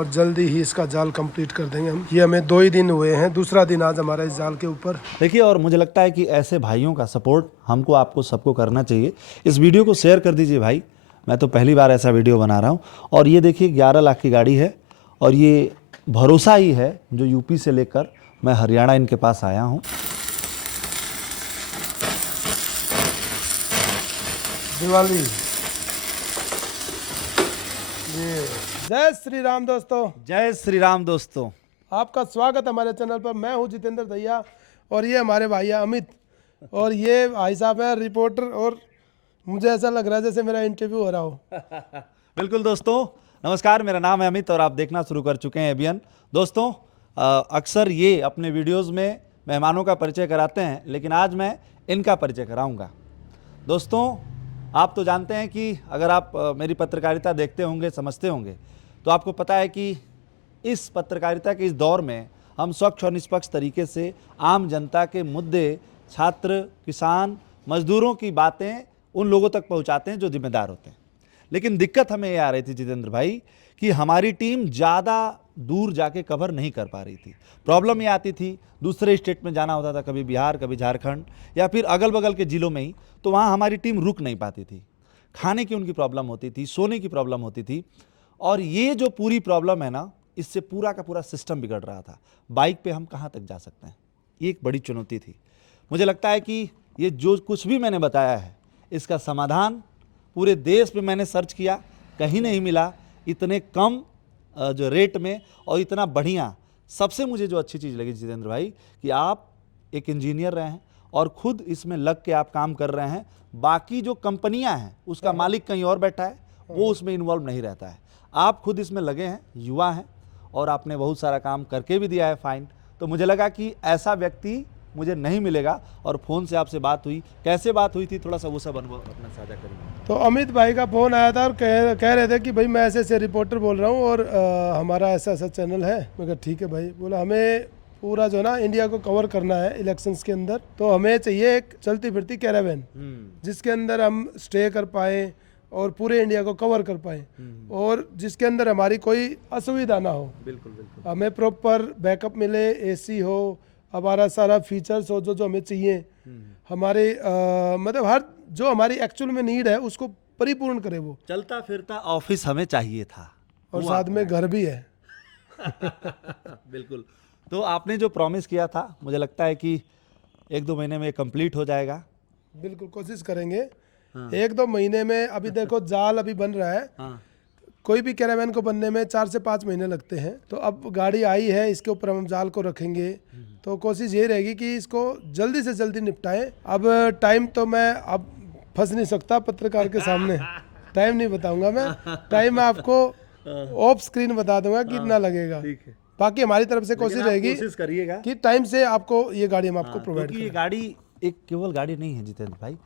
और जल्दी ही इसका जाल कंप्लीट कर देंगे हम। ये हमें 2 ही दिन हुए हैं, दूसरा दिन आज हमारा इस जाल के ऊपर। देखिए, और मुझे लगता है कि ऐसे भाइयों का सपोर्ट हमको आपको सबको करना चाहिए। इस वीडियो को शेयर कर दीजिए भाई। मैं तो पहली बार ऐसा वीडियो बना रहा हूँ। और ये देखिए 11 लाख की गाड़ी है और ये भरोसा ही है जो यूपी से लेकर मैं हरियाणा इनके पास आया हूँ। दिवाली जय श्री राम दोस्तों, जय श्री राम दोस्तों। आपका स्वागत हमारे चैनल पर। मैं हूं जितेंद्र दहिया और ये हमारे भैया अमित और ये भाई साहब है रिपोर्टर। और मुझे ऐसा लग रहा है जैसे मेरा इंटरव्यू हो रहा हो। बिल्कुल दोस्तों, नमस्कार। मेरा नाम है अमित और आप देखना शुरू कर चुके हैं एबीएन। दोस्तों, अक्सर ये अपने वीडियोस में मेहमानों का परिचय कराते हैं, लेकिन आज मैं इनका परिचय कराऊंगा। दोस्तों, आप तो जानते हैं कि अगर आप मेरी पत्रकारिता देखते होंगे, समझते होंगे, तो आपको पता है कि इस पत्रकारिता के इस दौर में हम स्वच्छ और निष्पक्ष तरीके से आम जनता के मुद्दे, छात्र, किसान, मजदूरों की बातें उन लोगों तक पहुंचाते हैं जो जिम्मेदार होते हैं। लेकिन दिक्कत हमें ये आ रही थी जितेंद्र भाई कि हमारी टीम ज़्यादा दूर जाके कवर नहीं कर पा रही थी। प्रॉब्लम ये आती थी, दूसरे स्टेट में जाना होता था, कभी बिहार, कभी झारखंड या फिर अगल बगल के ज़िलों में ही, तो वहाँ हमारी टीम रुक नहीं पाती थी। खाने की उनकी प्रॉब्लम होती थी, सोने की प्रॉब्लम होती थी। और ये जो पूरी प्रॉब्लम है ना, इससे पूरा का पूरा सिस्टम बिगड़ रहा था। बाइक पे हम कहाँ तक जा सकते हैं, ये एक बड़ी चुनौती थी। मुझे लगता है कि ये जो कुछ भी मैंने बताया है, इसका समाधान पूरे देश में मैंने सर्च किया, कहीं नहीं मिला इतने कम जो रेट में और इतना बढ़िया। सबसे मुझे जो अच्छी चीज़ लगी जितेंद्र भाई कि आप एक इंजीनियर रहे हैं और खुद इसमें लग के आप काम कर रहे हैं। बाकी जो कंपनियां हैं उसका मालिक कहीं और बैठा है, वो उसमें इन्वॉल्व नहीं रहता है। आप खुद इसमें लगे हैं, युवा हैं और आपने बहुत सारा काम करके भी दिया है फाइन। तो मुझे लगा कि ऐसा व्यक्ति मुझे नहीं मिलेगा और फ़ोन से आपसे बात हुई। कैसे बात हुई थी, थोड़ा सा वो सब अनुभव अपना साझा करिए। तो अमित भाई का फ़ोन आया था और कह रहे थे कि भाई मैं ऐसे ऐसे रिपोर्टर बोल रहा हूँ और हमारा ऐसा ऐसा चैनल है। मैं कहा ठीक है भाई। बोला हमें पूरा जो ना इंडिया को कवर करना है इलेक्शंस के अंदर, तो हमें चाहिए एक चलती फिरती कैरावैन जिसके अंदर हम स्टे कर पाए और पूरे इंडिया को कवर कर पाए और जिसके अंदर हमारी कोई असुविधा ना हो। बिल्कुल बिल्कुल। हमें प्रॉपर बैकअप मिले, एसी हो, हमारा सारा फीचर्स हो जो जो हमें चाहिए। हमारे मतलब हर जो हमारी एक्चुअल में नीड है उसको परिपूर्ण करे वो। चलता फिरता ऑफिस हमें चाहिए था और साथ में घर भी है। बिल्कुल। तो आपने जो प्रॉमिस किया था, मुझे लगता है कि 1-2 महीने में कंप्लीट हो जाएगा। बिल्कुल कोशिश करेंगे। 1-2 महीने में। अभी देखो जाल अभी बन रहा है। हाँ। कोई भी कैरावैन को बनने में 4 से 5 महीने लगते हैं। तो अब गाड़ी आई है, इसके ऊपर हम जाल को रखेंगे। तो कोशिश ये रहेगी कि इसको जल्दी से जल्दी निपटाएं। अब टाइम तो मैं अब फंस नहीं सकता पत्रकार के सामने, टाइम नहीं बताऊंगा मैं। टाइम मैं आपको ऑफ स्क्रीन बता दूंगा कितना लगेगा। ठीक है। बाकी हमारी तरफ से कोशिश लेकिन आप रहेगी कोशिश करिएगा कि टाइम से आपको ये गाड़ी हम आपको प्रोवाइड क्योंकि ये करें। गाड़ी एक केवल गाड़ी नहीं है जितेंद्र भाई,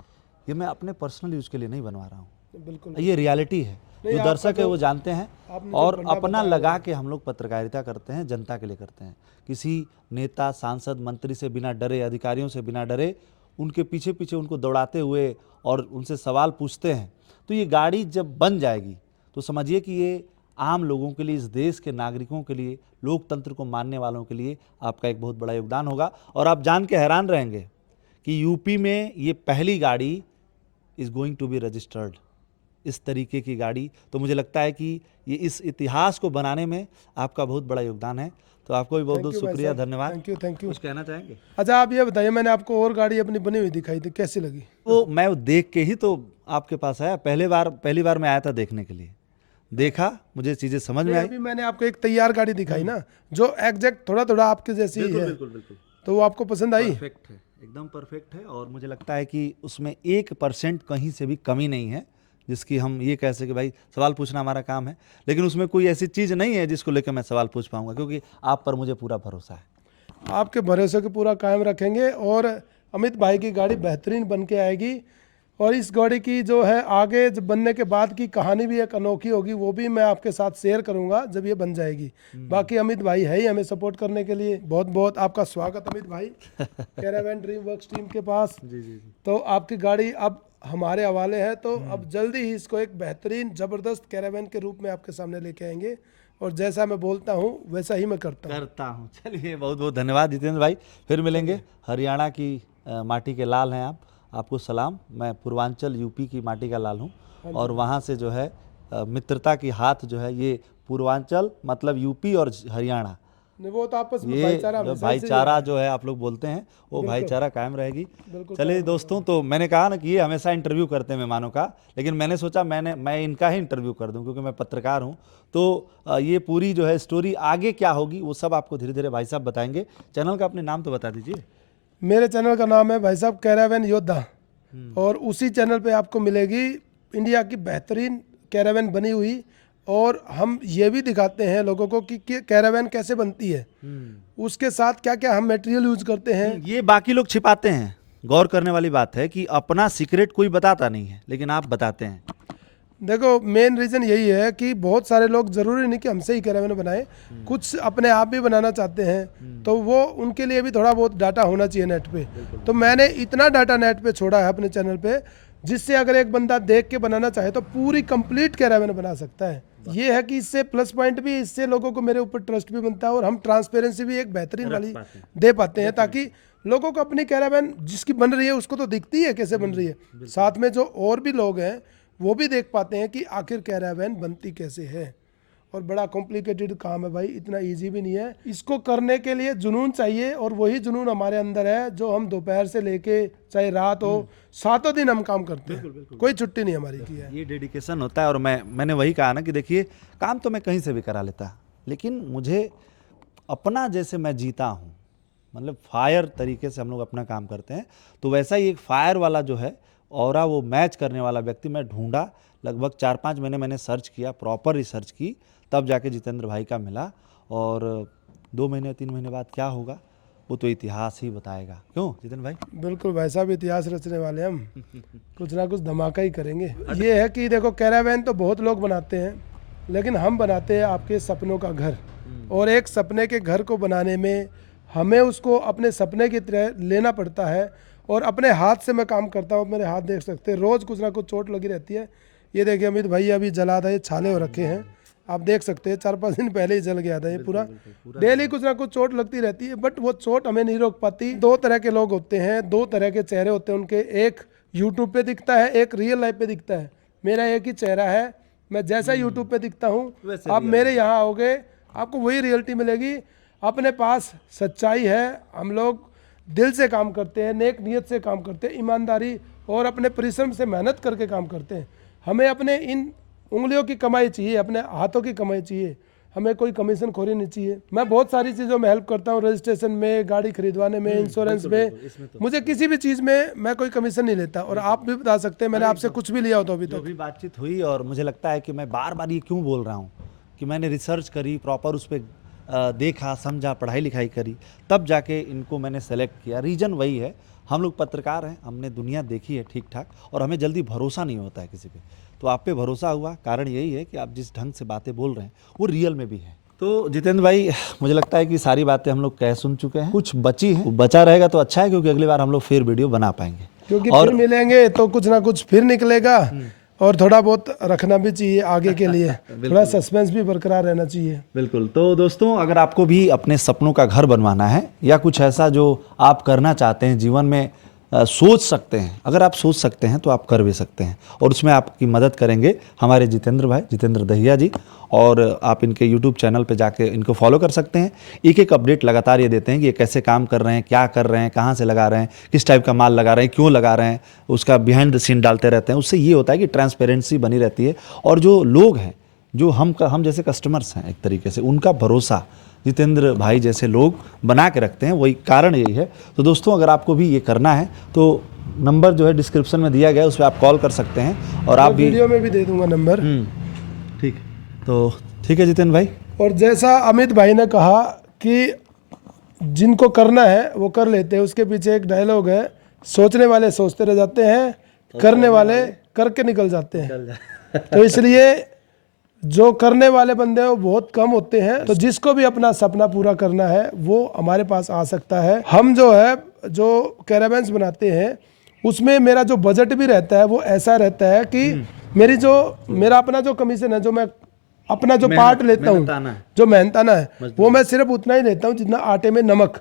ये मैं अपने पर्सनल यूज़ के लिए नहीं बनवा रहा हूँ। बिल्कुल ये रियलिटी है, नहीं, जो आपका दर्शक है जो वो जानते हैं। आपने जो और बंदा अपना बताया लगा के हम लोग पत्रकारिता करते हैं, जनता के लिए करते हैं। किसी नेता, सांसद, मंत्री से बिना डरे, अधिकारियों से बिना डरे, उनके पीछे पीछे उनको दौड़ाते हुए और उनसे सवाल पूछते हैं। तो ये गाड़ी जब बन जाएगी तो समझिए कि ये आम लोगों के लिए, इस देश के नागरिकों के लिए, लोकतंत्र को मानने वालों के लिए आपका एक बहुत बड़ा योगदान होगा। और आप जान के हैरान रहेंगे कि यूपी में ये पहली गाड़ी is going to be registered, इस तरीके की गाड़ी। तो मुझे लगता है कि ये इस इतिहास को बनाने में आपका बहुत बड़ा योगदान है। तो आपको भी बहुत बहुत शुक्रिया, धन्यवाद। Thank you. कुछ कहना चाहेंगे? अच्छा आप ये बताइए, मैंने आपको और गाड़ी अपनी बनी हुई दिखाई थी, कैसी लगी? वो मैं देख के ही तो आपके पास आया। पहली बार मैं आया था देखने के लिए, देखा, मुझे चीज़ें समझ में आई। अभी मैंने आपको एक तैयार गाड़ी दिखाई ना, जो एग्जैक्ट थोड़ा थोड़ा आपके जैसी ही है। बिल्कुल बिल्कुल। तो वो आपको पसंद आई? परफेक्ट है, एकदम परफेक्ट है। और मुझे लगता है कि उसमें 1% कहीं से भी कमी नहीं है जिसकी हम ये कह सके भाई सवाल पूछना हमारा काम है। लेकिन उसमें कोई ऐसी चीज़ नहीं है जिसको लेकर मैं सवाल पूछ पाऊंगा, क्योंकि आप पर मुझे पूरा भरोसा है। आपके भरोसे को पूरा कायम रखेंगे और अमित भाई की गाड़ी बेहतरीन बन के आएगी। और इस गाड़ी की जो है आगे जब बनने के बाद की कहानी भी एक अनोखी होगी, वो भी मैं आपके साथ शेयर करूंगा जब ये बन जाएगी। बाकी अमित भाई है ही हमें सपोर्ट करने के लिए। बहुत बहुत आपका स्वागत अमित भाई कैरावैन ड्रीम वर्क्स टीम के पास। जी जी जी। तो आपकी गाड़ी अब हमारे हवाले है, तो अब जल्दी ही इसको एक बेहतरीन ज़बरदस्त कैरावैन के रूप में आपके सामने लेके आएंगे और जैसा मैं बोलता हूँ वैसा ही मैं करता हूँ। चलिए, बहुत बहुत धन्यवाद जितेंद्र भाई, फिर मिलेंगे। हरियाणा की माटी के लाल हैं आप, आपको सलाम। मैं पूर्वांचल यूपी की माटी का लाल हूँ, और वहाँ से जो है मित्रता की हाथ जो है ये पूर्वांचल मतलब यूपी और हरियाणा, नहीं, वो तो आपस में ये भाईचारा जो हमेशा से ही भाईचारा रहा है। जो है आप लोग बोलते हैं वो बिल्कुल। भाईचारा कायम रहेगी। बिल्कुल चलिए कायम दोस्तों, तो मैंने कहा ना कि ये हमेशा इंटरव्यू करते हैं मेहमानों का, लेकिन मैंने सोचा मैं इनका ही इंटरव्यू कर दूं, क्योंकि मैं पत्रकार हूं। तो ये पूरी जो है स्टोरी आगे क्या होगी वो सब आपको धीरे धीरे भाई साहब बताएंगे। चैनल का अपने नाम तो बता दीजिए। मेरे चैनल का नाम है भाई साहब कैरावैन योद्धा, और उसी चैनल पे आपको मिलेगी इंडिया की बेहतरीन कैरावैन बनी हुई, और हम ये भी दिखाते हैं लोगों को कि कैरावैन कैसे बनती है, उसके साथ क्या क्या हम मटेरियल यूज करते हैं। ये बाकी लोग छिपाते हैं, गौर करने वाली बात है कि अपना सीक्रेट कोई बताता नहीं है, लेकिन आप बताते हैं। देखो, मेन रीज़न यही है कि बहुत सारे लोग, ज़रूरी नहीं कि हमसे ही कैरावैन बनाए, कुछ अपने आप भी बनाना चाहते हैं, तो वो उनके लिए भी थोड़ा बहुत डाटा होना चाहिए नेट पे। तो मैंने इतना डाटा नेट पे छोड़ा है अपने चैनल पे, जिससे अगर एक बंदा देख के बनाना चाहे तो पूरी कंप्लीट कैरावैन बना सकता है। ये है कि इससे प्लस पॉइंट भी, इससे लोगों को मेरे ऊपर ट्रस्ट भी बनता है, और हम ट्रांसपेरेंसी भी एक बेहतरीन वाली दे पाते हैं, ताकि लोगों को अपनी कैरावैन जिसकी बन रही है उसको तो दिखती है कैसे बन रही है, साथ में जो और भी लोग हैं वो भी देख पाते हैं कि आखिर कैरावैन बनती कैसे है। और बड़ा कॉम्प्लिकेटेड काम है भाई, इतना इजी भी नहीं है। इसको करने के लिए जुनून चाहिए, और वही जुनून हमारे अंदर है, जो हम दोपहर से लेके चाहे रात हो, सातों दिन हम काम करते हैं, कोई छुट्टी नहीं हमारी की है। ये डेडिकेशन होता है। और मैंने वही कहा ना कि देखिए, काम तो मैं कहीं से भी करा लेता, लेकिन मुझे अपना जैसे मैं जीता हूँ, मतलब फायर तरीके से हम लोग अपना काम करते हैं, तो वैसा ही एक फायर वाला जो है और वो मैच करने वाला व्यक्ति मैं ढूंढा। लगभग 4-5 महीने मैंने सर्च किया, प्रॉपर रिसर्च की, तब जाके जितेंद्र भाई का मिला। और 2 महीने 3 महीने बाद क्या होगा वो तो इतिहास ही बताएगा, क्यों जितेंद्र भाई? बिल्कुल भाई साहब, इतिहास रचने वाले हम, कुछ ना कुछ धमाका ही करेंगे। ये है कि देखो, कैरावैन तो बहुत लोग बनाते हैं, लेकिन हम बनाते हैं आपके सपनों का घर। और एक सपने के घर को बनाने में हमें उसको अपने सपने की तरह लेना पड़ता है, और अपने हाथ से मैं काम करता हूँ। मेरे हाथ देख सकते हैं, रोज़ कुछ ना कुछ चोट लगी रहती है। ये देखिए अमित भाई, अभी जला था, ये छाले हो रखे हैं, आप देख सकते हैं, 4-5 दिन पहले ही जल गया था ये पूरा। डेली कुछ ना कुछ चोट लगती रहती है, बट वो चोट हमें नहीं रोक पाती। 2 तरह के लोग होते हैं, 2 तरह के चेहरे होते हैं उनके, एक यूट्यूब पे दिखता है, एक रियल लाइफ पे दिखता है। मेरा एक ही चेहरा है, मैं जैसा यूट्यूब पे दिखता हूँ, आप मेरे यहाँ आओगे आपको वही रियलिटी मिलेगी। अपने पास सच्चाई है, हम लोग दिल से काम करते हैं, नेक नियत से काम करते हैं, ईमानदारी और अपने परिश्रम से मेहनत करके काम करते हैं। हमें अपने इन उंगलियों की कमाई चाहिए, अपने हाथों की कमाई चाहिए, हमें कोई कमीशन खोरी नहीं चाहिए। मैं बहुत सारी चीज़ों में हेल्प करता हूँ, रजिस्ट्रेशन में, गाड़ी खरीदवाने में, इंश्योरेंस में, मुझे किसी भी चीज़ में मैं कोई कमीशन नहीं लेता। और आप भी बता सकते हैं, मैंने आपसे कुछ भी लिया हो तो अभी जो तक। भी बातचीत हुई, और मुझे लगता है कि मैं बार बार ये क्यों बोल रहा हूँ कि मैंने रिसर्च करी, प्रॉपर उस पर देखा, समझा, पढ़ाई लिखाई करी, तब जाके इनको मैंने सेलेक्ट किया। रीज़न वही है, हम लोग पत्रकार हैं, हमने दुनिया देखी है ठीक ठाक, और हमें जल्दी भरोसा नहीं होता है किसी पे। तो आप पे भरोसा हुआ, कारण यही है कि आप जिस ढंग से बातें बोल रहे हैं वो रियल में भी है। तो जितेंद्र भाई, मुझे लगता है कि सारी बातें हम लोग कह सुन चुके हैं, कुछ बची है, बचा रहेगा तो अच्छा है, क्योंकि अगली बार हम लोग फिर वीडियो बना पाएंगे। क्योंकि फिर मिलेंगे तो कुछ ना कुछ फिर निकलेगा, और थोड़ा बहुत रखना भी चाहिए आगे के लिए, थोड़ा सस्पेंस भी बरकरार रहना चाहिए। बिल्कुल। तो दोस्तों, अगर आपको भी अपने सपनों का घर बनवाना है, या कुछ ऐसा जो आप करना चाहते हैं जीवन में, सोच सकते हैं, अगर आप सोच सकते हैं तो आप कर भी सकते हैं, और उसमें आपकी मदद करेंगे हमारे जितेंद्र भाई, जितेंद्र दहिया जी। और आप इनके YouTube चैनल पे जाके इनको फॉलो कर सकते हैं। एक एक अपडेट लगातार ये देते हैं कि ये कैसे काम कर रहे हैं, क्या कर रहे हैं, कहाँ से लगा रहे हैं, किस टाइप का माल लगा रहे हैं, क्यों लगा रहे हैं, उसका बिहाइंड द सीन डालते रहते हैं। उससे ये होता है कि ट्रांसपेरेंसी बनी रहती है, और जो लोग हैं, जो हम जैसे कस्टमर्स हैं, एक तरीके से उनका भरोसा जितेंद्र भाई जैसे लोग बना के रखते हैं, वही कारण यही है। तो दोस्तों, अगर आपको भी ये करना है तो नंबर जो है डिस्क्रिप्शन में दिया गया है, उस पर आप कॉल कर सकते हैं, और आप भी वीडियो में भी दे दूंगा नंबर। ठीक। तो ठीक है जितेंद्र भाई। और जैसा अमित भाई ने कहा कि जिनको करना है वो कर लेते हैं, उसके पीछे एक डायलॉग है, सोचने वाले सोचते रह जाते हैं, करने वाले करके निकल जाते हैं। तो इसलिए जो करने वाले बंदे हैं वो बहुत कम होते हैं। तो जिसको भी अपना सपना पूरा करना है वो हमारे पास आ सकता है। हम जो है, जो कैरावैन्स बनाते हैं, उसमें मेरा जो बजट भी रहता है वो ऐसा रहता है कि मेरा अपना जो कमीशन है, जो मैं अपना जो पार्ट लेता मेहनताना हूँ, है। जो मेहनताना है, वो मैं सिर्फ उतना ही लेता हूँ जितना आटे में नमक।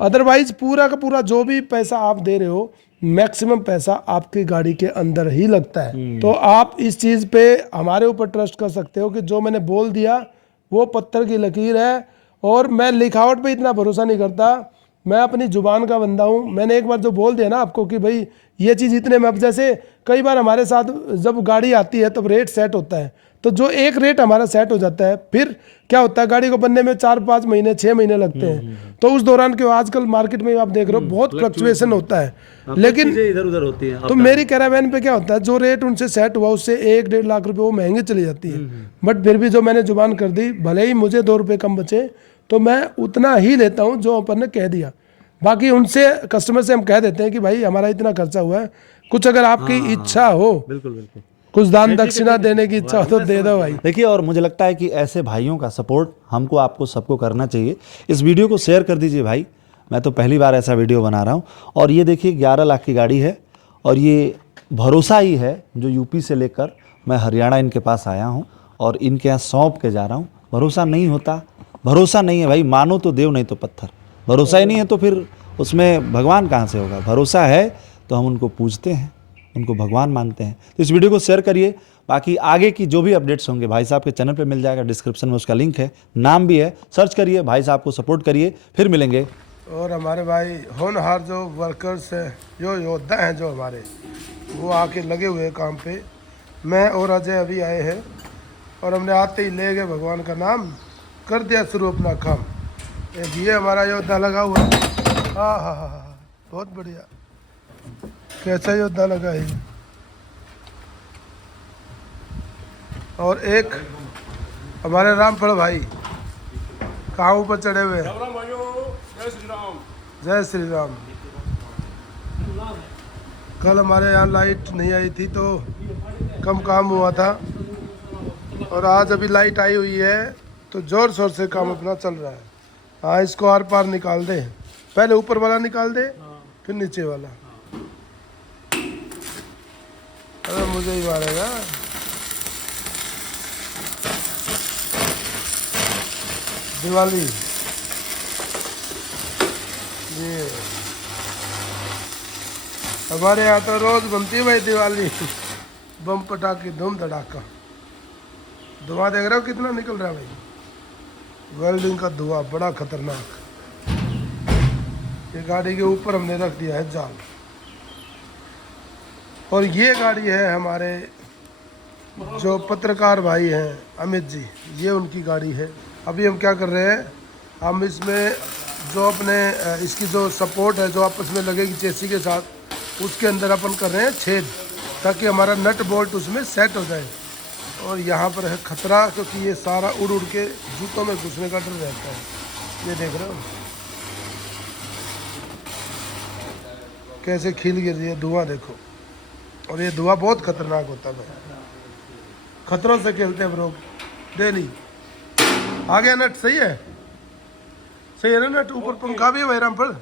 अदरवाइज पूरा का पूरा जो भी पैसा आप दे रहे हो, मैक्सिमम पैसा आपकी गाड़ी के अंदर ही लगता है। तो आप इस चीज़ पे हमारे ऊपर ट्रस्ट कर सकते हो कि जो मैंने बोल दिया वो पत्थर की लकीर है। और मैं लिखावट पे इतना भरोसा नहीं करता, मैं अपनी जुबान का बंदा हूँ। मैंने एक बार जो बोल दिया ना आपको कि भाई ये चीज़ इतने में, अब जैसे कई बार हमारे साथ जब गाड़ी आती है तब रेट सेट होता है, तो जो एक रेट हमारा सेट हो जाता है, फिर क्या होता है गाड़ी को बनने में 4-5 महीने 6 महीने लगते हैं। तो उस दौरान के आजकल मार्केट में आप देख रहे हो बहुत फ्लक्चुएशन होता है। लेकिन इधर उधर होती है। तो मेरी कैरावैन पे क्या होता है, जो रेट उनसे सेट हुआ उससे 1-1.5 लाख रुपए वो महंगी चली जाती है। बट फिर भी जो मैंने जुबान कर दी, भले ही मुझे 2 रुपये कम बचे तो मैं उतना ही लेता हूँ जो अपन ने कह दिया। बाकी उनसे कस्टमर से हम कह देते हैं कि भाई हमारा इतना खर्चा हुआ है, कुछ अगर आपकी इच्छा हो, बिल्कुल बिल्कुल, कुछ दान दक्षिणा देने की इच्छा हो तो दे दो भाई। देखिए, और मुझे लगता है कि ऐसे भाइयों का सपोर्ट हमको आपको सबको करना चाहिए। इस वीडियो को शेयर कर दीजिए भाई। मैं तो पहली बार ऐसा वीडियो बना रहा हूँ। और ये देखिए 11 लाख की गाड़ी है, और ये भरोसा ही है जो यूपी से लेकर मैं हरियाणा इनके पास आया हूँ और इनके यहाँ सौंप के जा रहा हूँ। भरोसा नहीं होता, भरोसा नहीं है भाई, मानो तो देव नहीं तो पत्थर। भरोसा ही नहीं है तो फिर उसमें भगवान कहाँ से होगा। भरोसा है तो हम उनको पूजते हैं, उनको भगवान मानते हैं। तो इस वीडियो को शेयर करिए। बाकी आगे की जो भी अपडेट्स होंगे भाई साहब के चैनल पे मिल जाएगा, डिस्क्रिप्शन में उसका लिंक है, नाम भी है, सर्च करिए, भाई साहब को सपोर्ट करिए। फिर मिलेंगे। और हमारे भाई होनहार जो वर्कर्स हैं, जो योद्धा हैं जो हमारे, वो आके लगे हुए हैं काम पे। मैं और अजय अभी आए हैं और हमने आते ही ले गए भगवान का नाम, कर दिया शुरू अपना काम। एक ये हमारा योद्धा लगा हुआ है। हाँ हाँ हाँ हाँ, बहुत बढ़िया, कैसा योद्धा लगा है। और एक हमारे रामफल भाई कहाँ ऊपर चढ़े हुए हैं। जय श्री राम। कल हमारे यहाँ लाइट नहीं आई थी तो कम काम हुआ था, और आज अभी लाइट आई हुई है तो जोर शोर से काम अपना चल रहा है। हाँ, इसको आर पार निकाल दे, पहले ऊपर वाला निकाल दे फिर नीचे वाला। अरे मुझे ही मारेगा। दिवाली ये हमारे यहाँ तो रोज बनती है भाई दिवाली, बम पटाखे धूम धड़ाका। धुआं देख रहे हो कितना निकल रहा है भाई, वेल्डिंग का धुआं बड़ा खतरनाक। ये गाड़ी के ऊपर हमने रख दिया है जाल। और ये गाड़ी है हमारे जो पत्रकार भाई हैं अमित जी, ये उनकी गाड़ी है। अभी हम क्या कर रहे हैं, हम इसमें जो अपने इसकी जो सपोर्ट है जो आपस में लगेगी चेसी के साथ, उसके अंदर अपन कर रहे हैं छेद, ताकि हमारा नट बोल्ट उसमें सेट हो जाए। और यहाँ पर है खतरा, क्योंकि ये सारा उड़ उड़ के जूतों में घुसने का डर रहता है। ये देख रहे हो कैसे खिल गिर रही है, धुआं देखो। और ये धुआं बहुत खतरनाक होता है भाई, खतरों से खेलते हैं हम लोग डेली। आ गया नट, सही है, सही है ना नट। ऊपर पंखा भी है भाई रामफल।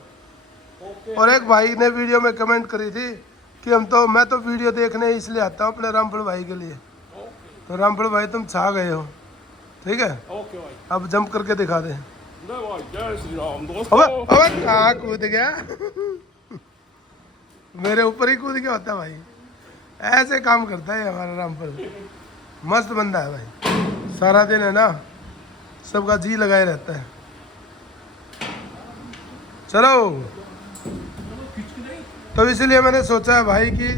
और एक भाई ने वीडियो में कमेंट करी थी कि मैं तो वीडियो देखने इसलिए आता हूँ अपने रामफल भाई के लिए। तो रामफल भाई तुम छा गए हो, ठीक है। ओके भाई। अब जंप करके दिखा दे। जय श्री राम अबे कहाँ कूद गया मेरे ऊपर ही कूद गया होता भाई। ऐसे काम करता है हमारा रामफल, मस्त बंदा है भाई। सारा दिन है ना सबका जी लगाए रहता है। चलो, तो इसलिए मैंने सोचा है भाई कि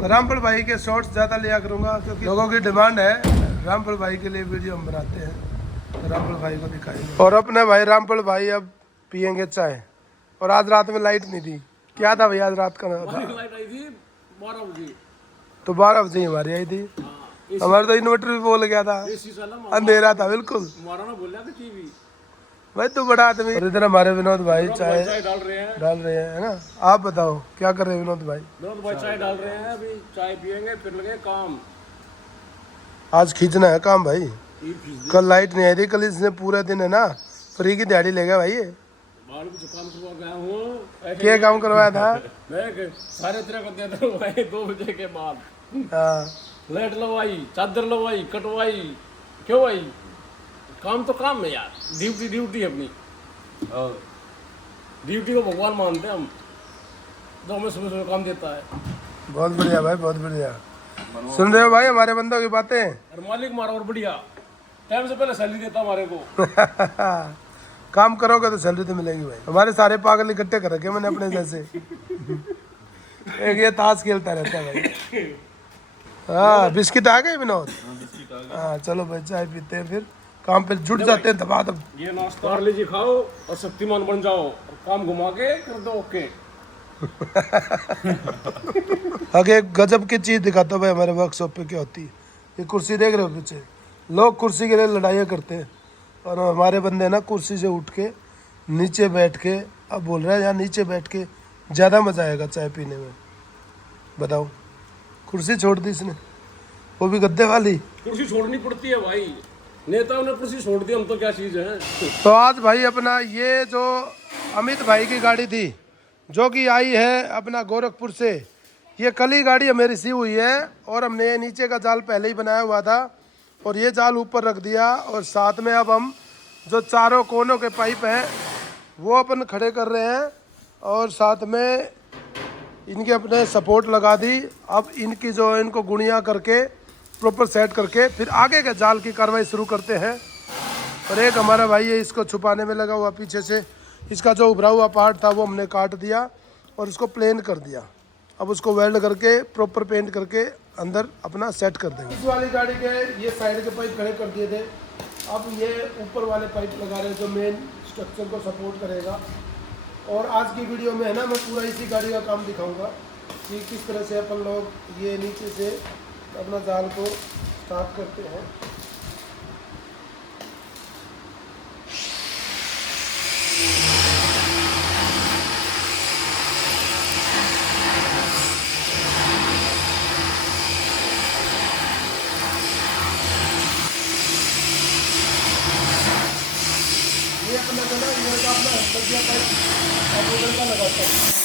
रामफल भाई के शॉर्ट्स ज़्यादा लिया करूँगा, क्योंकि लोगों की डिमांड है रामफल भाई के लिए वीडियो हम बनाते हैं, तो रामफल भाई को दिखाएंगे। और अपने भाई रामफल भाई अब पियेंगे चाय। और आज रात में लाइट नहीं थी, क्या था भाई आज रात का था? लाइट आई थी 12 बजे। तो 12 बजे हमारी आई थी। हमारा तो इन्वर्टर भी बोल गया था, अंधेरा था बिल्कुल। हमारा ना बोल रहा था टीवी भाई तू बड़ा आदमी। और इधर हमारे विनोद भाई चाय डाल रहे हैं। है ना। आप बताओ क्या कर रहे हैं विनोद भाई? विनोद भाई चाय डाल रहे हैं, अभी चाय पियेंगे फिर लगे काम। आज खींचना है काम भाई। कल लाइट नहीं आई थी, कल इसने पूरे दिन है ना फ्री की दिहाड़ी ले गया भाई। ये बाल कुछ काम करवा गया हूँ। क्या काम करवाया था? मैं सारे तरह को दे दो भाई 2 बजे के बाद। हाँ, लाइट लवाई, चादर लवाई, कटवाई, क्यों भाई, काम तो काम है यार, ड्यूटी ड्यूटी है अपनी, और ड्यूटी को भगवान मानते हैं हम, जो हमें सुबह सुबह काम देता है। बहुत बढ़िया भाई, बहुत बढ़िया। सुन रहे हो भाई हमारे बंदों की बातें? और मालिक हमारा और बढ़िया, टाइम से पहले सैलरी देता हमारे को। काम करोगे तो सैलरी तो मिलेगी भाई। हमारे सारे पागल इकट्ठे कर रखे मैंने अपने जैसे। एक ये ताश खेलता रहता है भाई। हाँ, बिस्किट आ गए विनोद? हाँ चलो भाई, चाय पीते हैं, फिर काम पे जुट जाते हैं दबा दब। ये नाश्ता कर लीजिए, खाओ और शक्तिमान बन जाओ, और काम घुमा के कर दो ओके। आगे एक गजब की चीज दिखाता हूँ भाई हमारे वर्कशॉप पे क्या होती है। ये कुर्सी देख रहे हो पीछे, लोग कुर्सी के लिए लड़ाइयाँ करते हैं, और हमारे बंदे ना कुर्सी से उठ के नीचे बैठ के, अब बोल रहा है यहाँ नीचे बैठ के ज़्यादा मज़ा आएगा चाय पीने में। बताओ, कुर्सी छोड़ दी इसने, वो भी गद्दे वाली। कुर्सी छोड़नी पड़ती है भाई, नेताओं ने कुर्सी छोड़ दी, हम तो क्या चीज़ है। तो आज भाई अपना ये जो अमित भाई की गाड़ी थी, जो कि आई है अपना गोरखपुर से, ये कल ही गाड़ी हमें रिसीव हुई है, और हमने नीचे का जाल पहले ही बनाया हुआ था, और ये जाल ऊपर रख दिया, और साथ में अब हम जो चारों कोनों के पाइप हैं वो अपन खड़े कर रहे हैं, और साथ में इनके अपने सपोर्ट लगा दी। अब इनकी जो इनको गुणियाँ करके प्रॉपर सेट करके फिर आगे के जाल की कार्रवाई शुरू करते हैं। और एक हमारा भाई है, इसको छुपाने में लगा हुआ पीछे से, इसका जो उभरा हुआ पार्ट था वो हमने काट दिया और इसको प्लेन कर दिया। अब उसको वेल्ड करके प्रॉपर पेंट करके अंदर अपना सेट कर देंगे। इस वाली गाड़ी के ये साइड के पाइप खड़े कर दिए थे, अब ये ऊपर वाले पाइप लगा रहे हैं जो मेन स्ट्रक्चर को सपोर्ट करेगा। और आज की वीडियो में है ना, मैं पूरा इसी गाड़ी का काम दिखाऊंगा कि किस तरह से अपन लोग ये नीचे से अपना जाल को स्टार्ट करते हैं। ये अपना जो ना इधर का अपना बढ़िया पाइप अब उधर का लगाता है।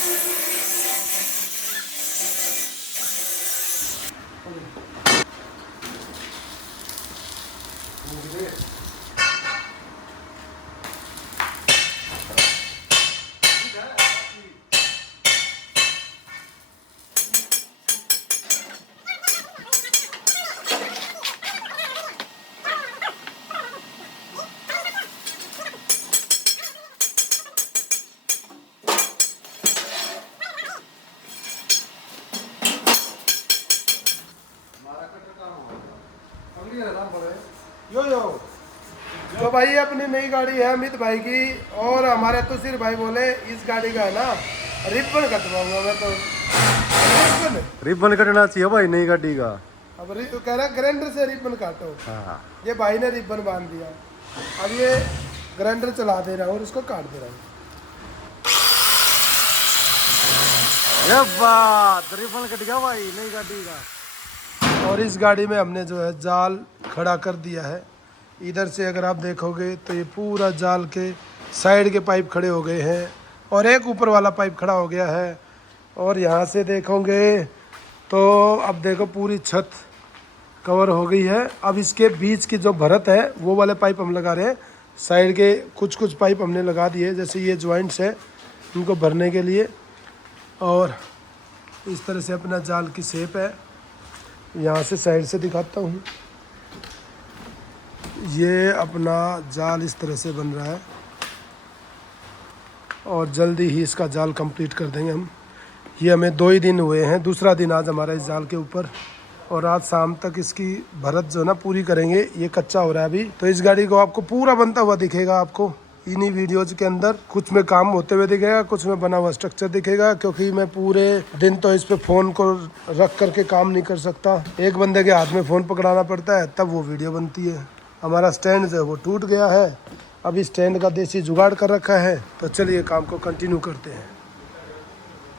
यो यो तो भाई ये अपनी नई गाड़ी है अमित भाई की, और हमारे तुषार भाई बोले इस गाड़ी का है ना रिबन कटवाऊंगा मैं तो। रिबन कटना चाहिए भाई नई गाड़ी का। अब कह रहा ग्राइंडर से रिबन काटो। हाँ। ये भाई ने रिबन बांध दिया, अब ये ग्राइंडर चला दे रहा हूँ और इसको काट दे रहा हूँ। ये बात रिबन कट गया भाई नई गाड़ी का। और इस गाड़ी में हमने जो है जाल खड़ा कर दिया है। इधर से अगर आप देखोगे तो ये पूरा जाल के साइड के पाइप खड़े हो गए हैं, और एक ऊपर वाला पाइप खड़ा हो गया है। और यहाँ से देखोगे तो अब देखो पूरी छत कवर हो गई है। अब इसके बीच की जो भरत है वो वाले पाइप हम लगा रहे हैं। साइड के कुछ कुछ पाइप हमने लगा दिए, जैसे ये जॉइंट्स है इनको भरने के लिए। और इस तरह से अपना जाल की शेप है। यहाँ से साइड से दिखाता हूँ, ये अपना जाल इस तरह से बन रहा है, और जल्दी ही इसका जाल कंप्लीट कर देंगे हम। ये हमें 2 ही दिन हुए हैं, दूसरा दिन आज हमारा इस जाल के ऊपर, और आज शाम तक इसकी भरत जो ना पूरी करेंगे। ये कच्चा हो रहा है अभी, तो इस गाड़ी को आपको पूरा बनता हुआ दिखेगा आपको इन्हीं वीडियोज के अंदर। कुछ में काम होते हुए दिखेगा, कुछ में बना हुआ स्ट्रक्चर दिखेगा, क्योंकि मैं पूरे दिन तो इस पे फ़ोन को रख करके काम नहीं कर सकता। एक बंदे के हाथ में फ़ोन पकड़ाना पड़ता है तब वो वीडियो बनती है। हमारा स्टैंड जो है वो टूट गया है, अभी स्टैंड का देसी जुगाड़ कर रखा है। तो चलिए काम को कंटिन्यू करते हैं।